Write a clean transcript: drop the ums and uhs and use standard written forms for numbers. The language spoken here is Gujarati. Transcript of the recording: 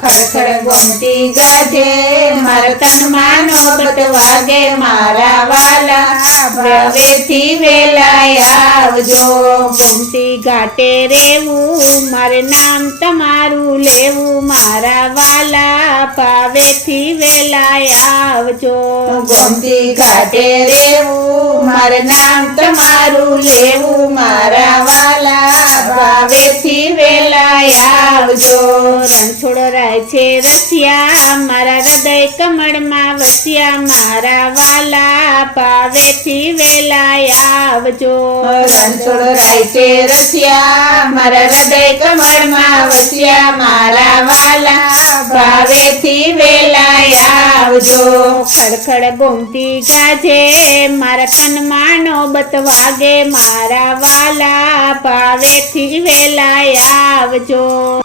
ખડખડ ગોમતી ગાજે મારા તનમાં નોબત વાગે મારા વાલા હવેથી વેલાય આવજો. ગોમતી ઘાટે રેવું મારે નામ તમારું લેવું મારા વાલા પાવેથી વેલાય આવજો. ગોમતી ઘાટે રેવું મારે નામ તમારું લેવું મારા વાલા ભાવેથી વેલાય આવજો. રણછોડ રાય છે રસિયા મારા હૃદય કમળમાં વસ્યા મારા વાલા પાવેથી વેલાય આવજો. રણછોડ રાય છે રસિયા મારા હૃદય કમળમાં વસ્યા મારા વાલા ભાવેથી વેલાય આવજો. ખડખડ ગોમતી ગાજે મારા કનમાં નોબત વાગે મારા વાલા પાવેથી વેલાય આવજો.